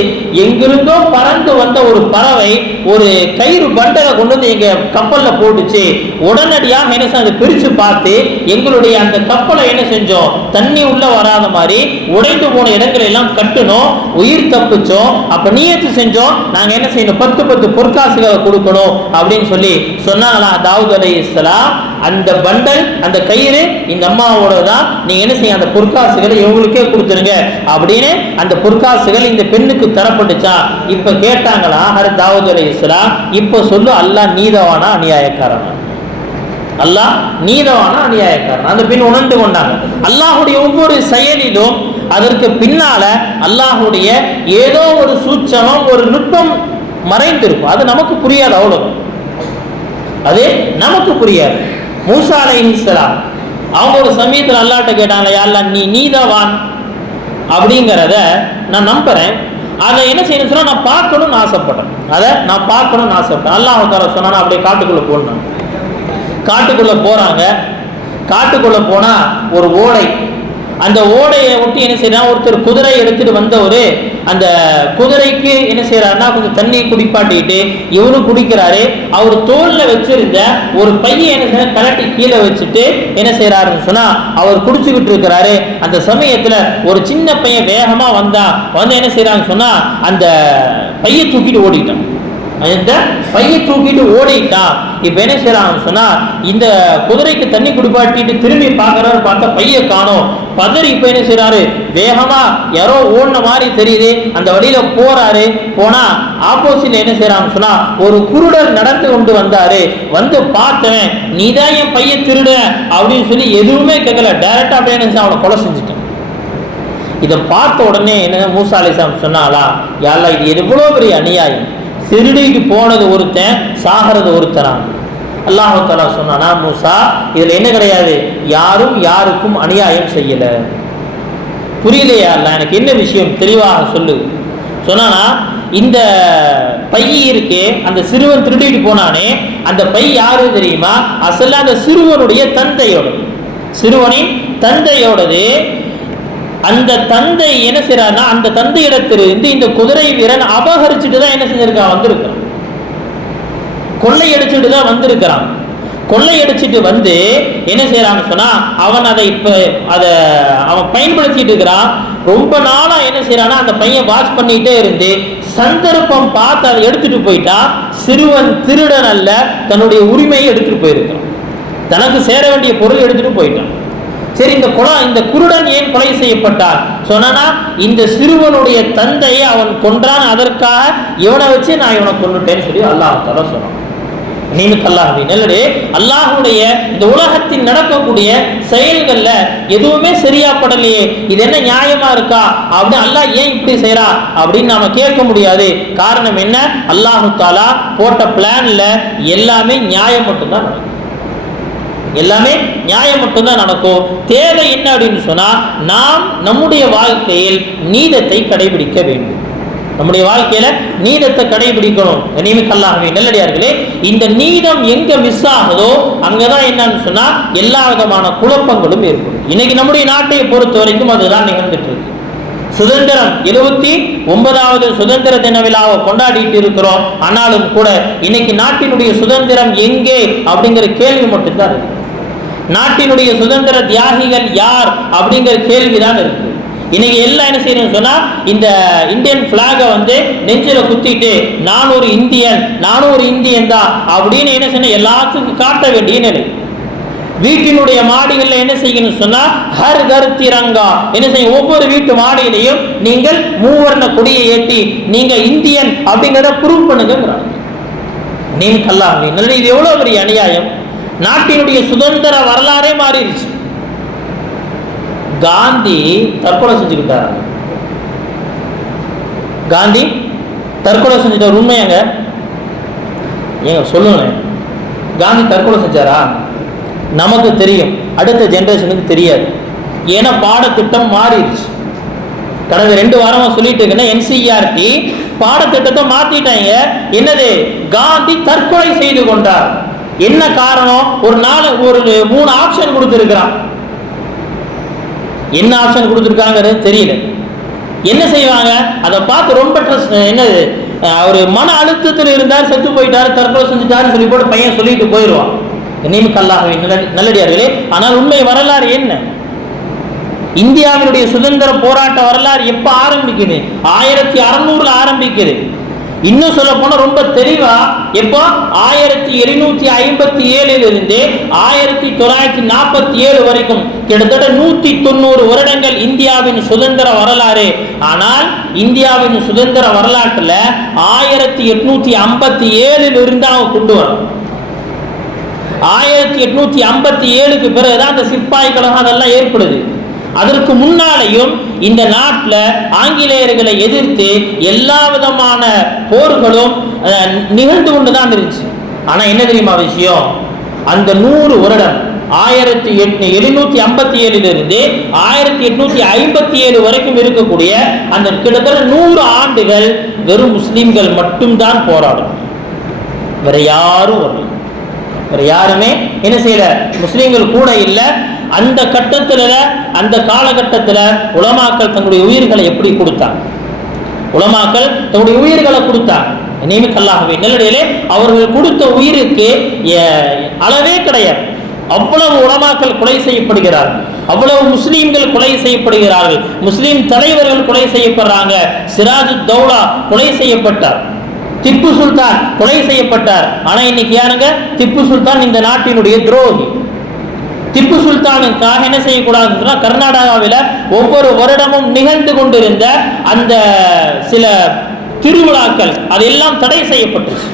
எங்கிருந்தோ பறந்து வந்த ஒரு பறவை ஒரு கயிறு பண்டலை கொண்டு வந்து எங்க கப்பல்ல போட்டுச்சு. உடனடியாக என்ன செஞ்சு பிரிச்சு பார்த்து எங்களுடைய அந்த கப்பலை என்ன செஞ்சோம், தண்ணி உள்ள வராத மாதிரி உடைந்து போன இடங்களை எல்லாம் கட்டணும், உயிர் தப்பிச்சோம். அப்ப நியத்து செஞ்சோம், நாங்க என்ன செய்யணும், 10 பொற்காசுகளை கொடுக்கணும் அப்படின்னு சொல்லி சொன்னாங்களா தாவூத் அலைஹிஸ்ஸலாம். அந்த பண்டல் அந்த கயிறு இந்த அம்மாவோட தான், நீங்க என்ன செய்ய அந்த பொற்காசுகளை இவங்களுக்கே கொடுத்துருங்க அப்படின்னு அந்த பொற்காசுகள் இந்த பெண்ணுக்கு தரப்பட்டுச்சா. இப்ப கேட்டாங்களா தாவூத் அலைஹிஸ்ஸலாம், இப்ப சொல்லு, அல்லாஹ் நீதவானா அநியாயக்காரனா, அல்லாஹ் நீதவானா அநியாயக்காரன். அந்த பெண் உணர்ந்து கொண்டாங்க. அல்லாஹுடைய ஒவ்வொரு செயலிலும் அதற்கு பின்னால அல்லாஹுடைய ஏதோ ஒரு சூட்சமம், ஒரு நுட்பம் மறைந்திருக்கும். அது நமக்கு புரியாது, அவ்வளவு அது நமக்கு புரியாது. மூசா அலைஹிஸ்ஸலாம் அவங்க ஒரு சமயத்தில் அல்லாஹ்ட்ட கேட்டாங்களா, யா அல்லாஹ் நீதான் அப்படிங்கிறத நான் நம்புறேன், அதை என்ன செய்யணும் சொன்னா நான் பார்க்கணும்னு ஆசைப்பட்டேன், அதை நான் பார்க்கணும்னு ஆசைப்பட்டேன். அல்லாஹ் தஆலா சொன்னா அப்படியே காட்டுக்குள்ள போனாங்க. காட்டுக்குள்ள போறாங்க. காட்டுக்குள்ள போனா ஒரு ஓடை, அந்த ஓடையை ஒட்டி என்ன செய்யறாங்க, ஒருத்தர் குதிரை எடுத்துட்டு வந்தவரு அந்த குதிரைக்கு என்ன செய்யறாருன்னா கொஞ்சம் தண்ணி குடிப்பாட்டிட்டு இவரும் குடிக்கிறாரு. அவர் தோல்ல வச்சிருந்த ஒரு பையன் என்ன செய்ய கலட்டி கீழே வச்சுட்டு என்ன செய்யறாருன்னு சொன்னா அவர் குடிச்சுக்கிட்டு இருக்கிறாரு. அந்த சமயத்துல ஒரு சின்ன பையன் வேகமா வந்து என்ன செய்யறான்னு சொன்னா அந்த பையை தூக்கிட்டு ஓடிட்டான். இந்த பையை தூக்கிட்டு ஓடிட்டான். இப்ப என்ன செய்யறாங்க சொன்னா இந்த குதிரைக்கு தண்ணி குடிப்பாட்டிட்டு திரும்பி பார்க்கறாரு, பார்த்தா பைய காணோம். பதறி இப்ப என்ன செய்யறாரு, வேகமா யாரோ ஓடின மாதிரி தெரியுது, அந்த வழியில போறாரு. போனா ஆப்போசிட்ல என்ன செய்யறாங்க சொன்னா ஒரு குருடர் நடந்து கொண்டு வந்தாரு. வந்து பார்த்தேன், நீதான் என் பைய திருட அப்படின்னு சொல்லி எதுவுமே கேட்கல, டைரக்டா அப்படியே என்ன அவனை கொலை செஞ்சுட்டான். இதை பார்த்த உடனே என்ன மூசா அலைஹிஸ்ஸலாம் சொன்னாலா, யா அல்லாஹ் இது எவ்வளவு பெரிய அநியாயம், திருடிட்டு போனது ஒருத்தன், சாகிறது ஒருத்தரான். அல்லாஹ் தஆலா சொன்னானா, மூசா இதுல என்ன கிடையாது, யாரும் யாருக்கும் அநியாயம் செய்யல. புரியலையா அல்லாஹ், எனக்கு என்ன விஷயம் தெளிவாக சொல்லு சொன்னானா, இந்த பை இருக்கே, அந்த சிறுவன் திருடிட்டு போனானே, அந்த பை யாரு தெரியுமா, அசல்ல அந்த சிறுவனுடைய தந்தையோடது, சிறுவனின் தந்தையோடது. அந்த தந்தை என்ன செய்யறாருன்னா அந்த தந்தை இடத்திலிருந்து இந்த குதிரை வீரன் அபகரிச்சுட்டு தான் என்ன செஞ்சிருக்கான், வந்திருக்கான், கொள்ளையடிச்சுட்டு தான் வந்திருக்கிறான். கொள்ளையடிச்சிட்டு வந்து என்ன செய்யறான்னு சொன்னா அவன் அதை அவன் பயன்படுத்திட்டு இருக்கிறான். ரொம்ப நாளா என்ன செய்யறான்னா அந்த பையன் வாட்ச் பண்ணிட்டே இருந்து சந்தர்ப்பம் பார்த்து அதை எடுத்துட்டு போயிட்டா. சிறுவன் திருடன் அல்ல, தன்னுடைய உரிமையை எடுத்துட்டு போயிருக்கான், தனக்கு சேர வேண்டிய பொருள் எடுத்துட்டு போயிட்டான். சரி, இந்த குருடன் ஏன் கொலை செய்யப்பட்டார் சொன்னா, இந்த சிறுவனுடைய தந்தையை அவன் கொன்றான், அதற்காக இவனை வச்சு நான் இவனை கொன்னுட்டேன்னு சொல்லி அல்லாஹ் தஆலா சொன்னான். அல்லாஹ்வுடைய இந்த உலகத்தில் நடக்கக்கூடிய செயல்கள்ல எதுவுமே சரியா படலையே, இது என்ன நியாயமா இருக்கா அப்படின்னு அல்லாஹ் ஏன் இப்படி செய்யறா அப்படின்னு நாம கேட்க முடியாது. காரணம் என்ன, அல்லாஹ் தஆலா போட்ட பிளான்ல எல்லாமே நியாயம் மட்டும்தான் நடக்கும், எல்லாமே நியாயம் மட்டும்தான் நடக்கும். தேவை என்ன அப்படின்னு சொன்னா நாம் நம்முடைய வாழ்க்கையில் நீதத்தை கடைபிடிக்க வேண்டும், நம்முடைய வாழ்க்கையில நீதத்தை கடைபிடிக்கணும். கண்ணியமிக்கல்லாகவே நல்லடியார்களே, இந்த நீதம் எங்க மிஸ் ஆகுதோ அங்கதான் என்னன்னு சொன்னா எல்லா விதமான குழப்பங்களும் ஏற்படும். இன்னைக்கு நம்முடைய நாட்டை பொறுத்த வரைக்கும் அதுதான் நிகழ்ந்துட்டு இருக்கு. சுதந்திரம் 79வது சுதந்திர தின விழாவை கொண்டாடிட்டு இருக்கிறோம். ஆனாலும் கூட இன்னைக்கு நாட்டினுடைய சுதந்திரம் எங்கே அப்படிங்கிற கேள்வி மட்டும்தான் இருக்கு. நாட்டினுடைய சுதந்திர தியாகிகள் யார் அப்படிங்கிற கேள்விதான் இருக்கு. இன்னைக்கு எல்லாம் என்ன செய்யணும் சொன்னா இந்த இந்தியன் பிளாக வந்து நெஞ்சில குத்திட்டு நான் ஒரு இந்தியன் தான் அப்படின்னு என்ன செய்யணும், எல்லாத்துக்கும் காட்ட வேண்டிய நிலை. வீட்டினுடைய மாடிகள்ல என்ன செய்யணும் சொன்னா ஹர் கர் திரங்கா என்ன செய்யும், ஒவ்வொரு வீட்டு மாடியிலையும் நீங்கள் மூவர்ண கொடியை ஏற்றி நீங்க இந்தியன் அப்படிங்கிறத ப்ரூவ் பண்ணுங்க. இது எவ்வளவு பெரிய அநியாயம். நாட்டினுடைய சுதந்திர வரலாறே மாறிடுச்சு. காந்தி தற்கொலை செஞ்சுக்கிட்டார், காந்தி தற்கொலை செஞ்சுட்டார். உண்மையாங்க ஏங்க சொல்லுங்க, காந்தி தற்கொலை செஞ்சாரா? நமக்கு தெரியும், அடுத்த ஜெனரேஷனுக்கு தெரியாது. ஏன்னா பாடத்திட்டம் மாறிடுச்சு. கடந்த 2 வாரமா சொல்லிட்டு இருக்கேன், என்சிஇஆர்டி பாடத்திட்டத்தை மாத்திட்டாங்க. என்னது, காந்தி தற்கொலை செய்து கொண்டார். என்ன காரணம், ஒரு 3 ஆப்ஷன் கொடுத்திருக்கிறான். என்ன ஆப்ஷன் கொடுத்திருக்காங்கிறது தெரியல. என்ன செய்வாங்க, அதை பார்த்து ரொம்ப என்னது ஒரு மன அழுத்தத்தில் இருந்தார், செத்து போயிட்டாரு, தற்கொலை செஞ்சுட்டாருன்னு சொல்லி போட்டு பையன் சொல்லிட்டு போயிடுவான். கண்ணியமிக்கல்லாகவே நல்லடியார்களே, ஆனால் உண்மை வரலாறு என்ன? இந்தியாவினுடைய சுதந்திர போராட்ட வரலாறு எப்ப ஆரம்பிக்குது? 1600 ஆரம்பிக்குது. இன்னும் சொல்ல போனா ரொம்ப தெளிவா எப்போ 1757 இருந்து 1947 வரைக்கும் கிட்டத்தட்ட 190 வருடங்கள் இந்தியாவின் சுதந்திர வரலாறு. ஆனால் இந்தியாவின் சுதந்திர வரலாற்றுல 1857 இருந்து அவங்க கொண்டு வரும். 1857க்கு பிறகுதான் அந்த சிப்பாய் கழகம் அதெல்லாம் ஏற்படுது. அதற்கு முன்னாலேயும் இந்த நாட்டில் ஆங்கிலேயர்களை எதிர்த்து எல்லா விதமான போர்களும் நிகழ்ந்து கொண்டுதான் இருந்துச்சு. ஆனா என்ன தெரியுமா விஷயம், அந்த 100 வருடம் 1757 1857 வரைக்கும் இருக்கக்கூடிய அந்த கிட்டத்தட்ட 100 ஆண்டுகள் வெறும் முஸ்லிம்கள் மட்டும்தான் போராடும். வேற யாரும் வரல, வேற யாருமே என்ன செய்யல, முஸ்லிம்கள் கூட இல்லை. அந்த கட்டத்தில், அந்த காலகட்டத்தில் உலமாக்கள் தங்களுடைய உயிர்களை எப்படி கொடுத்தாங்க? உலமாக்கள் தங்களுடைய உயிர்களை கொடுத்தாங்க. நியமிக்கல்லாகவே நல்லடியிலே அவர்கள் கொடுத்த உயிருக்கு அளவே கிடையாது. அவ்வளவு உலமாக்கள் கொலை செய்யப்படுகிறார்கள், அவ்வளவு முஸ்லீம்கள் கொலை செய்யப்படுகிறார்கள், முஸ்லீம் தலைவர்கள் கொலை செய்யப்படுறாங்க. சிராஜு தௌலா கொலை செய்யப்பட்டார், திப்பு சுல்தான் கொலை செய்யப்பட்டார். ஆனா இன்னைக்கு யாருங்க? திப்பு சுல்தான் இந்த நாட்டினுடைய துரோகி. திப்பு சுல்தானுக்காக என்ன செய்யக்கூடாதுன்னா, கர்நாடகாவில் ஒவ்வொரு வருடமும் நிகழ்ந்து கொண்டிருந்த அந்த சில திருவிழாக்கள் அதெல்லாம் தடை செய்யப்பட்டுச்சு.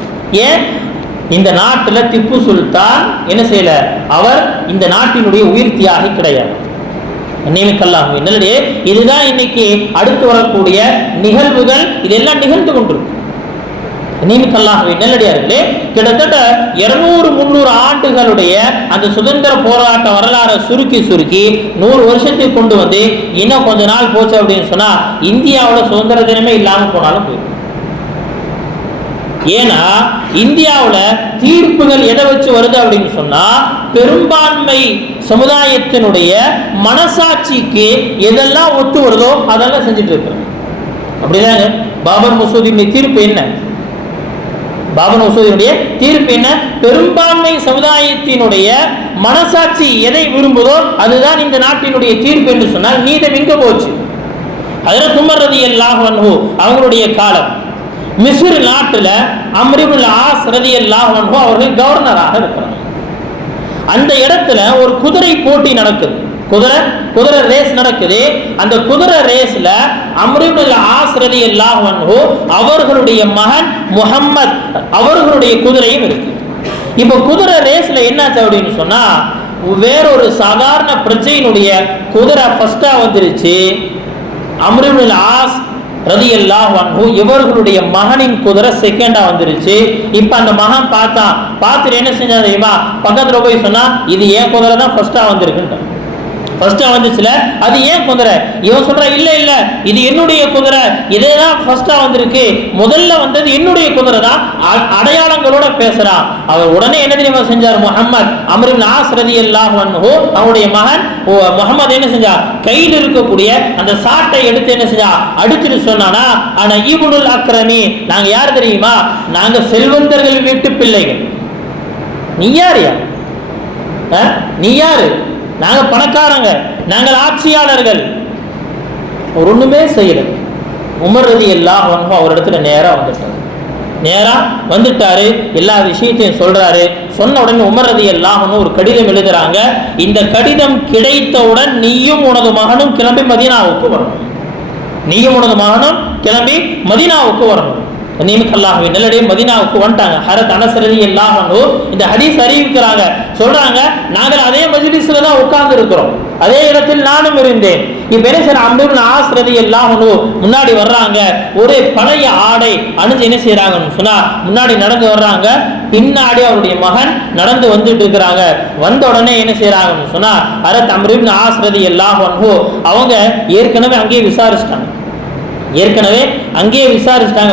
ஏன்? இந்த நாட்டில் திப்பு சுல்தான் என்ன செய்யல, அவர் இந்த நாட்டினுடைய உயிர் தியாகி கிடையாது. நியமிக்கல்லாகவே நல்லதே. இதுதான் இன்னைக்கு அடுத்து வரக்கூடிய நிகழ்வுகள், இதெல்லாம் நிகழ்ந்து கொண்டிருக்கு. நியமிக்கல்லாகவே நல்லடியார்களே, கிட்டத்தட்ட 200-300 ஆண்டுகளுடைய அந்த சுதந்திர போராட்ட வரலாறை சுருக்கி 100 வருஷத்துக்கு கொண்டு வந்து இன்னும் கொஞ்ச நாள் போச்சு அப்படின்னு சொன்னா இந்தியாவோட சுதந்திர தினமே இல்லாமல் போனாலும் போயிடும். ஏன்னா இந்தியாவில் தீர்ப்புகள் எதை வச்சு வருது அப்படின்னு சொன்னா, பெரும்பான்மை சமுதாயத்தினுடைய மனசாட்சிக்கு எதெல்லாம் ஒத்து வருதோ அதெல்லாம் செஞ்சுட்டு இருக்கிறோம். அப்படிதாங்க பாபர் மசூதியுடைய தீர்ப்பு என்ன? பாபர் மசூதியுடைய தீர்ப்பு என்ன? பெரும்பான்மை சமுதாயத்தினுடைய மனசாட்சி எதை விரும்புதோ அதுதான் இந்த நாட்டினுடைய தீர்ப்பு என்று சொன்னால் நீதம் எங்க போச்சு? ஹஜ்ரத் உமர் ரலியல்லாஹு அன்ஹு அவங்களுடைய காலம், மிஸ்ர் நாட்டில் அம்ர் இப்னுல் ஆஸ் ரலியல்லாஹு அன்ஹு அவர்கள் கவர்னராக இருக்கிறார். அந்த இடத்துல ஒரு குதிரை போட்டி நடக்குது, குதிரை ரேஸ் நடக்குது. அந்த குதிரை ரேஸ்ல அம்ர் இப்னுல் ஆஸ் ரலியல்லாஹு அன்ஹு அவர்களுடைய மகன் முஹம்மத் அவர்களுடைய குதிரையும் இருக்கு. இப்போ குதிரை ரேஸ்ல என்னாச்சு அப்படின்னு சொன்னா, வேறொரு சாதாரண பிரஜையினுடைய குதிரை ஃபர்ஸ்டா வந்துருச்சு. அம்ர் இப்னுல் ஆஸ் ரலியல்லாஹு அன்ஹு இவர்களுடைய மகனின் குதிரை செகண்டா வந்துருச்சு. இப்ப அந்த மகன் பார்த்துட்டு என்ன செஞ்சா தெரியுமா, பக்கத்துல போய் சொன்னா இது ஏன் குதிரை தான் ஃபர்ஸ்டா வந்திருக்குன்னு. ஃபர்ஸ்டா வந்துச்சுல, அது ஏன் குதிரை? இவன் சொல்ற இல்ல இல்ல இது என்னுடைய குதிரை, இதேதான் ஃபர்ஸ்டா வந்திருக்கு, முதல்ல வந்தது என்னுடைய குதிரை தான், அடையாளங்களோட பேசுறான். அவர் உடனே என்ன தெரியுமா செஞ்சார்? முஹம்மத் அம்ர் இப்னு ஆஸ் ரலியல்லாஹு அன்ஹு அவருடைய மகன் முஹம்மத் என்ன செஞ்சா, கையில் இருக்கக்கூடிய அந்த சாட்டை எடுத்து என்ன செஞ்சா, அடிச்சுட்டு சொன்னானா, ஆனா இப்னுல் அக்ரமி, நாங்க யார் தெரியுமா? நாங்க செல்வந்தர்கள் வீட்டு பிள்ளைகள். நீ யாரியா? நீ யாரு? நாங்க பணக்காரங்க, நாங்கள் ஆட்சியாளர்கள். ஒண்ணுமே செய்யல. உமர் ரலியல்லாஹு அன்ஹு அவரிடத்துல நேரா வந்துட்டாரு, எல்லா விஷயத்தையும் சொல்றாரு. சொன்ன உடனே உமர் ரலியல்லாஹு அன்ஹு ஒரு கடிதம் எழுதுறாங்க. இந்த கடிதம் கிடைத்தவுடன் நீயும் உனது மகனும் கிளம்பி மதீனாவுக்கு வரணும். நியமிக்கல்லாகவே நல்லடியே மதீனாவுக்கு வந்துட்டாங்க. ஹஜ்ரத் அனஸ் ரலியல்லாஹு அன்ஹு இந்த ஹதீஸ் அறிவிக்கிறாங்க, சொல்றாங்க, நாங்கள் அதே மஜ்லிஸ்ல தான் உட்கார்ந்து இருக்கிறோம், அதே இடத்தில் நானும் இருந்தேன். இப்ப என்ன செய்யற, அம்ர் இப்னு ஆஸ் ரலியல்லாஹு அன்ஹு முன்னாடி வர்றாங்க, ஒரு பழைய ஆடை அணிஞ்சு என்ன செய்யறாங்கன்னு சொன்னா முன்னாடி நடந்து வர்றாங்க. பின்னாடி அவருடைய மகன் நடந்து வந்துட்டு இருக்கிறாங்க. வந்த உடனே என்ன செய்யறாங்கன்னு சொன்னா, ஹஜ்ரத் அம்ர் இப்னு ஆஸ் ரலியல்லாஹு அன்ஹு அவங்க ஏற்கனவே அங்கேயே விசாரிச்சிட்டாங்க.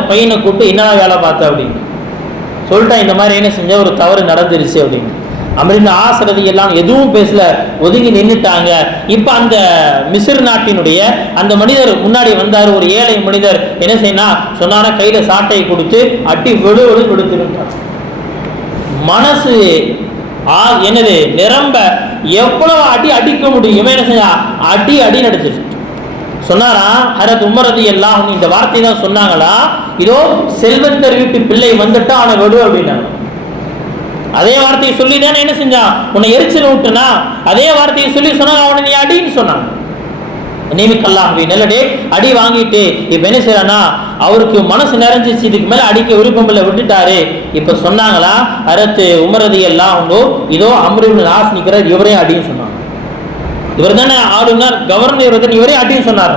பையனை கூப்பிட்டு என்னடா வேலை பார்த்த அப்படின்னு சொல்லிட்டா, இந்த மாதிரி என்ன செஞ்ச, ஒரு தவறு நடந்துருச்சு அப்படின்னு. அம்ர் இப்னு ஆஸ் ரலியல்லாஹு எதுவும் பேசல, ஒதுங்கி நின்றுட்டாங்க. இப்ப அந்த மிஸ்ர் நாட்டினுடைய அந்த மனிதர் முன்னாடி வந்தார், ஒரு ஏழை மனிதர். என்ன செய்யணும் சொன்னாரா, கையில சாட்டையை கொடுத்து அட்டி விடுத்துட்டார். மனசு என்னது நிரம்ப எவ்வளவு அடிக்க முடியும், என்ன செஞ்சா அடி நடிச்சிருச்சு. சொன்னாரா ஹஜ்ரத் உமர் ரலியல்லாஹு அன்ஹு இந்த வார்த்தை தான் சொன்னாங்களா, இதோ செல்வந்தர் வீட்டு பிள்ளை வந்துட்டா அவனை விடு அப்படின்னாங்க. அதே வார்த்தையை சொல்லி தானே என்ன செஞ்சான், உன்னை எரிச்சல் விட்டுனா, அதே வார்த்தையை சொல்லி சொன்னாங்க, அவனை நீ அடின்னு சொன்னாங்க. நியமிக்கல்லாகவே நல்லடே அடி வாங்கிட்டு இப்ப என்ன செய்யறானா, அவருக்கு மனசு நிறைஞ்சிச்சு, இதுக்கு மேல அடிக்க விருப்பம் இல்லை, விட்டுட்டாரு. இப்ப சொன்னாங்களா ஹஜ்ரத் உமர் ரலியல்லாஹு அன்ஹு, இதோ அம்ர் இப்னு ஆஸ் நிக்கிறார், இவரே அடின்னு சொன்னாங்க. இவர் தானே ஆளுநர், கவர்னர், இவர் தான், இவரே அடின்னு சொன்னார்.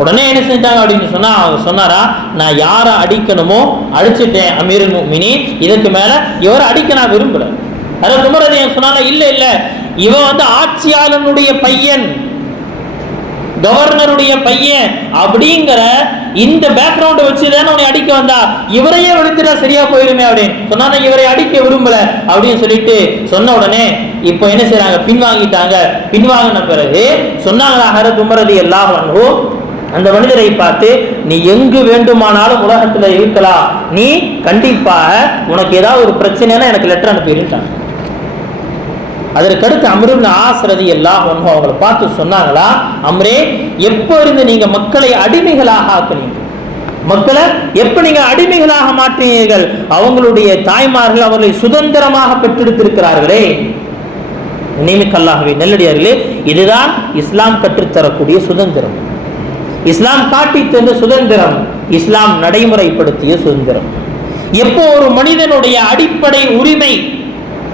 உடனே என்ன செஞ்சாங்க அப்படின்னு சொன்னா, அவர் சொன்னாரா, நான் யாரை அடிக்கணுமோ அடிச்சுட்டேன் அமீருல் முஃமினீன், இதுக்கு மேல இவரை அடிக்க நான் விரும்பல. ஹஜ்ரத் உமர் ரலியல்லாஹு சொன்னாங்க, இல்ல இவன் ஆட்சியாளனுடைய பையன், கவர்னருடைய பையன் அப்படிங்கிற இந்த பேக்ரவுண்டை வச்சுதான் உன்னை அடிக்க வந்தா, இவரையே விடுத்துட்டா சரியா போயிருமே அப்படின்னு சொன்னா, இவரை அடிக்க விரும்பல அப்படின்னு சொல்லிட்டு சொன்ன உடனே இப்போ என்ன செய்யறாங்க, பின்வாங்கிட்டாங்க. பின்வாங்கின பிறகு சொன்னாங்களா ஹஜ்ரத் உமர் ரலியல்லாஹு அன்ஹு அந்த மனிதரை பார்த்து, நீ எங்கு வேண்டுமானாலும் உலகத்துல இருக்கலாம், நீ கண்டிப்பாக உனக்கு ஏதாவது ஒரு பிரச்சனைனா எனக்கு லெட்டர் அனுப்பிட்டாங்க. அதற்கடுத்து அம்ர் இப்னு ஆஸ் ரலியல்லாஹு அன்ஹு அவங்களை பார்த்து சொன்னாங்களா, அம்ரே, எப்போ இருந்து நீங்க மக்களை அடிமைகளாக ஆக்குனீங்க, மக்களை எப்ப நீங்க அடிமைகளாக மாற்றினீர்கள், அவங்களுடைய தாய்மார்கள் அவர்களை சுதந்திரமாக பெற்றெடுத்திருக்கிறார்களே. நியமிக்கல்லாகவே நல்லடியார்களே, இதுதான் இஸ்லாம் கற்றுத்தரக்கூடிய சுதந்திரம், இஸ்லாம் காட்டி தந்த சுதந்திரம், இஸ்லாம் நடைமுறைப்படுத்திய சுதந்திரம். எப்போ ஒரு மனிதனுடைய அடிப்படை உரிமை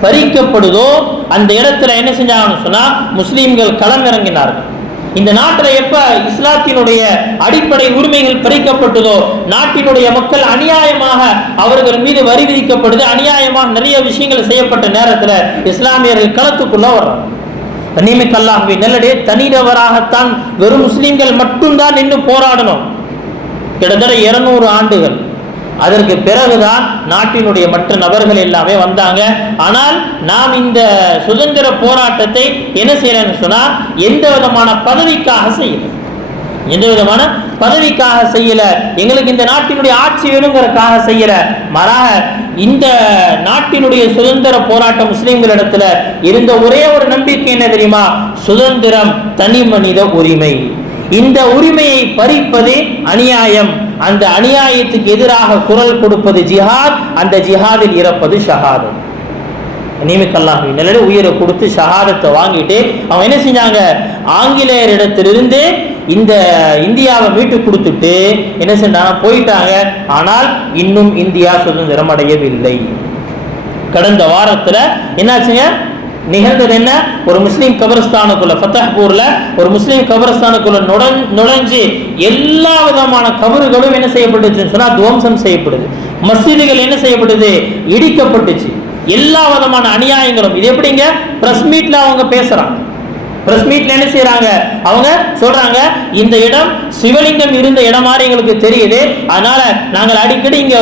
பறிக்கப்படுதோ அந்த இடத்துல என்ன செஞ்சாங்கன்னு சொன்னா, முஸ்லீம்கள் களம் இறங்கினார்கள். இந்த நாட்டில் எப்ப இஸ்லாத்தினுடைய அடிப்படை உரிமைகள் பறிக்கப்பட்டதோ, நாட்டினுடைய மக்கள் அநியாயமாக அவர்கள் மீது வரி விதிக்கப்படுது, அநியாயமாக நிறைய விஷயங்கள் செய்யப்பட்ட நேரத்தில் இஸ்லாமியர்கள் களத்துக்குள்ள வர்றாங்க. கண்ணியமிக்கல்லாகவே நல்லடியே, தனிநபராகத்தான் வெறும் முஸ்லீம்கள் மட்டும்தான் நின்று போராடணும். கிட்டத்தட்ட 200 ஆண்டுகள். அதற்கு பிறகுதான் நாட்டினுடைய மற்ற நபர்கள் எல்லாமே வந்தாங்க. ஆனால் நாம் இந்த சுதந்திர போராட்டத்தை என்ன செய்யறேன்னு சொன்னா, எந்த விதமான பதவிக்காக செய்யல, எந்த விதமான பதவிக்காக செய்யல, எங்களுக்கு இந்த நாட்டினுடைய ஆட்சி வேணுங்கிறதுக்காக செய்யல. மாறாக இந்த நாட்டினுடைய சுதந்திர போராட்டம் முஸ்லிம்களிடத்துல இருந்த ஒரே ஒரு நம்பிக்கை என்ன தெரியுமா, சுதந்திரம், தனி மனித உரிமை. இந்த உரிமையை பறிப்பது அநியாயம், அந்த அநியாயத்துக்கு எதிராக குரல் கொடுப்பது ஜிஹாத், அந்த ஜிஹாதில் இறப்பது ஷஹாதத். நியமிக்கல்லாஹு நல்ல உயிரை கொடுத்து ஷஹாதத்தை வாங்கிட்டு அவங்க என்ன செஞ்சாங்க, ஆங்கிலேயரிடத்திலிருந்து இந்த இந்தியாவை மீட்டு கொடுத்துட்டு என்ன செஞ்சாங்க, போயிட்டாங்க. ஆனால் இன்னும் இந்தியா சுதந்திரம் அடையவில்லை. கடந்த வாரத்துல என்னாச்சுங்க, நிகழ்ந்தது என்ன, ஒரு முஸ்லீம் கபரஸ்தானுக்குள்ள, ஃபத்தஹ்பூர்ல ஒரு முஸ்லீம் கபரஸ்தானுக்குள்ள நுழைஞ்சு எல்லா விதமான கபறுகளும் என்ன செய்யப்பட்டுச்சுன்னு சொன்னா துவம்சம் செய்யப்படுது. மஸ்ஜிதுகள் என்ன செய்யப்படுது, இடிக்கப்பட்டுச்சு. எல்லா விதமான அநியாயங்களும். இது எப்படிங்க, பிரஸ் மீட்ல அவங்க பேசுறாங்க, பிரஸ் மீட்ல என்ன செய்யறாங்க, அவங்க சொல்றாங்க, இந்த இடம் சிவலிங்கம் இருந்த இடம் மாதிரி எங்களுக்கு தெரியுது, அதனால நாங்கள் அடிக்கடி இங்க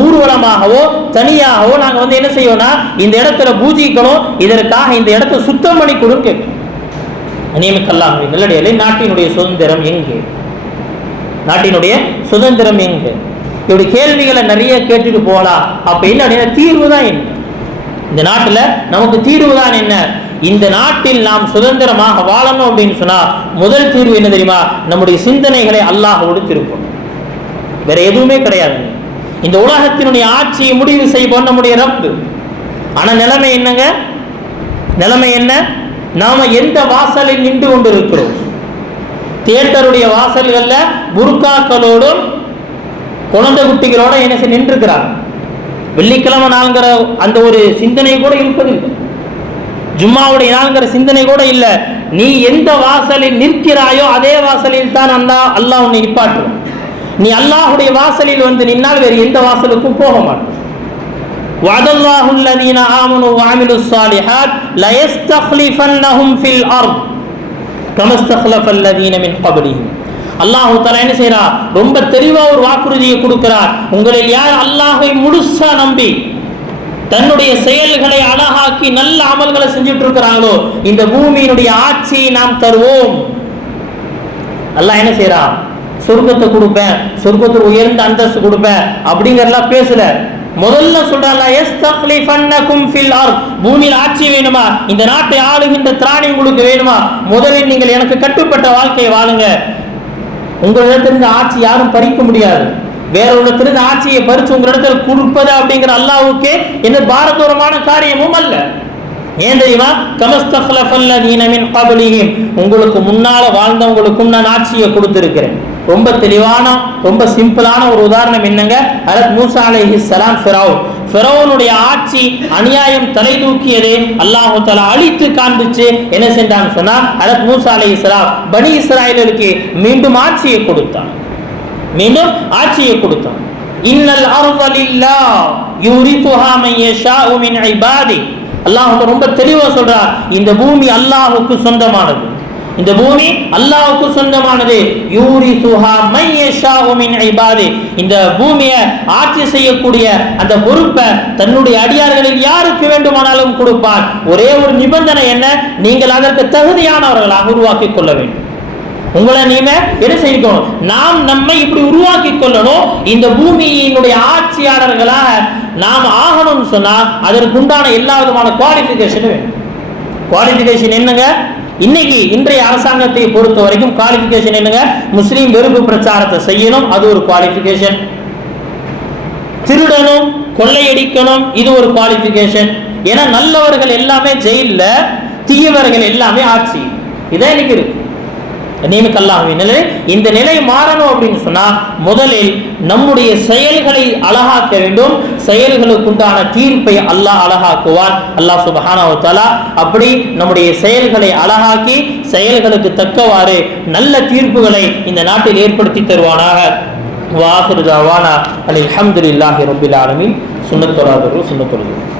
ஊர்வலமாகவோ தனியாகவோ நாங்க என்ன செய்வோம்னா இந்த இடத்துல பூஜிக்கணும், இதற்காக இந்த இடத்தை சுத்தம் பண்ணி கொடுன்னு கேட்கும். நியமிக்கல்லாஹு நல்லடியார்களே, நாட்டினுடைய சுதந்திரம் எங்கே, நாட்டினுடைய சுதந்திரம் எங்கே? இப்படி கேள்விகளை நிறைய கேட்டுட்டு போகலாம். அப்ப என்ன அப்படின்னா, தீர்வு தான் என்ன, இந்த நாட்டுல நமக்கு தீர்வு தான் என்ன? இந்த நாட்டில் நாம் சுதந்திரமாக வாழணும் அப்படின்னு சொன்னா முதல் தீர்வு என்ன தெரியுமா, நம்முடைய சிந்தனைகளை அல்லாஹ்வோடு திருப்பணும். வேற எதுவுமே கிடையாது. இந்த உலகத்தினுடைய ஆட்சியை முடிவு செய்வோம் நம்முடைய ரப்பு. ஆனா நிலைமை என்னங்க, நிலைமை என்ன, நாம எந்த வாசலில் நின்று கொண்டிருக்கிறோம்? தியேட்டருடைய வாசல்கள்ல புர்காக்களோடும் குழந்தை குட்டிகளோட என்ன நின்று இருக்கிறாங்க. வெள்ளிக்கிழமை நாள்கிற அந்த ஒரு சிந்தனை கூட இருப்பதில்லை, ஜும்மாவுடைய நாள்கிற சிந்தனை கூட இல்லை. நீ எந்த வாசலில் நிற்கிறாயோ அதே வாசலில் தான் அல்லாஹ் உன்னை நிப்பாட்டுவான். நீ அல்லாஹுடைய வாசலில் நின்னால் வேறு எந்த வாசலுக்கும் போக மாட்டான். வஅதல்லாஹு அல்லதீன ஆமனு வஅமிலுஸ் ஸாலிஹாத் லயஸ்தக்லிஃபன்னஹும் ஃபில் அர்த் கமஸ்தக்லஃபல் லதீன மின் கப்லிஹிம். அல்லாஹ் தஆலா என்ன செய்றார், ரொம்ப தெளிவா ஒரு வாக்குறுதியை கொடுக்கிறார். உங்களில் யார் அல்லாஹ்வை முழுசா நம்பி தன்னுடைய செயல்களை அழகாக்கி நல்ல அமல்களை செஞ்சுட்டு இருக்கிறாங்களோ இந்த பூமியினுடைய ஆட்சியை நாம் தருவோம். அல்லாஹ் என்ன செய்றான், சொர்க்கத்தை கொடுப்பேன், சொர்க்கத்தில் உயர்ந்த அந்தஸ்து கொடுப்பேன் அப்படிங்கறதெல்லாம் பேசல. முதல்ல சொல்றாங்க, யஸ்தக்லிஃபன்னகும் ஃபில் அர்த், பூமியில் ஆட்சி வேணுமா, இந்த நாட்டை ஆளுகின்ற திராணி உங்களுக்கு வேணுமா, முதலில் நீங்கள் எனக்கு கட்டுப்பட்ட வாழ்க்கையை வாழுங்க. உங்களிடத்திலிருந்து ஆட்சி யாரும் பறிக்க முடியாது. வேற இடத்திலிருந்து ஆட்சியை பறிச்சு உங்களிடத்தில் கொடுப்பது அப்படிங்கிற அல்லாஹ்வுக்கு என்ன பாரதூரமான காரியமும் அல்ல. ஏன் தெரியுமா, கமஸ்தக்லஃபல்லதீன மின் கப்லிஹிம், உங்களுக்கு முன்னால வாழ்ந்தவங்களுக்கும் நான் ஆட்சியை கொடுத்திருக்கிறேன். ரொம்ப தெளிவான ரொம்ப சிம்பிளான ஒரு உதாரணம் என்னங்க, ஹஜ்ரத் மூசா அலைஹிஸ்ஸலாம் ஃபிரௌனுடைய ஆட்சி அநியாயம் தலை தூக்கியதே அல்லாஹ் தஆலா அழித்து காண்பிச்சு என்ன செஞ்சான்னு சொன்னா, ஹஜ்ரத் மூசா அலைஹிஸ்ஸலாம் பனி இஸ்ராயீலுக்கு மீண்டும் ஆட்சியை கொடுத்தான், மீண்டும் ஆட்சியை கொடுத்தான். இன்னல் அர்த லில்லாஹ் யூரிதுஹா மன் யஷாஉ மின் இபாதி, அல்லாஹ் ரொம்ப தெளிவா சொல்றார், இந்த பூமி அல்லாஹ்வுக்கு சொந்தமானது, இந்த பூமி அல்லாஹ்வுக்கு சொந்தமானது. யூரிசுஹா மன் யஷாஉ மின் இபாதி, இந்த பூமியை ஆட்சி செய்யக்கூடிய அந்த பொறுப்பை தன்னுடைய அடியார்களில் யாருக்கு வேண்டுமானாலும் கொடுப்பார். ஒரே ஒரு நிபந்தனை என்ன, நீங்கள் அதற்கு தகுதியானவர்களாக உருவாக்கி கொள்ள வேண்டும். உங்களை நீங்க என்ன செய்யணும், நாம் நம்மை இப்படி உருவாக்கி கொள்ளணும். இந்த பூமியினுடைய ஆட்சியாளர்களாக நாம் ஆகணும்னு சொன்னா அதற்கு உண்டான எல்லா விதமான குவாலிஃபிகேஷனும் வேணும். குவாலிஃபிகேஷன் என்னங்க, இன்னைக்கு இன்றைய அரசாங்கத்தை பொறுத்த வரைக்கும் குவாலிஃபிகேஷன் என்னங்க, முஸ்லீம் வெறுப்பு பிரச்சாரத்தை செய்யணும், அது ஒரு குவாலிஃபிகேஷன். திருடணும், கொள்ளையடிக்கணும், இது ஒரு குவாலிஃபிகேஷன். ஏன்னா நல்லவர்கள் எல்லாமே ஜெயில்ல, தீயவர்கள் எல்லாமே ஆட்சி. இதான் இன்னைக்கு இருக்கு. நிலை இந்த நிலை மாறணும் அப்படின்னு சொன்னா முதலில் நம்முடைய செயல்களை அழகாக்க வேண்டும். செயல்களுக்கு உண்டான தீர்ப்பை அல்லாஹ் அழகாக்குவார். அல்லாஹ் சுப்ஹானஹு வ தஆலா அப்படி நம்முடைய செயல்களை அழகாக்கி செயல்களுக்கு தக்கவாறு நல்ல தீர்ப்புகளை இந்த நாட்டில் ஏற்படுத்தி தருவானாக. வஆகிரு தஅவானா அல்ஹம்துலில்லாஹி ரப்பில் ஆலமீன். சுன்னத்துல்லாஹி சுன்னத்துல்லாஹி.